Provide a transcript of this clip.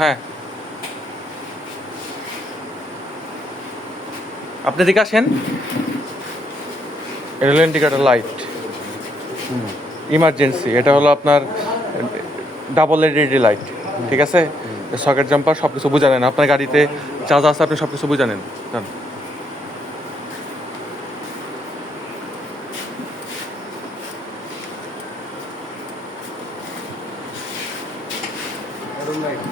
হ্যাঁ, আপনি এদিকে আসেন। এটা হলো ইন্ডিকেটর লাইট, ইমার্জেন্সি। এটা হলো আপনার ডাবল এলইডি লাইট, ঠিক আছে। সকেট জাম্পার সব কিছু বুঝে নেন। আপনার গাড়িতে যা যা আছে আপনি সব কিছু বুঝে নেন। জান। I don't like.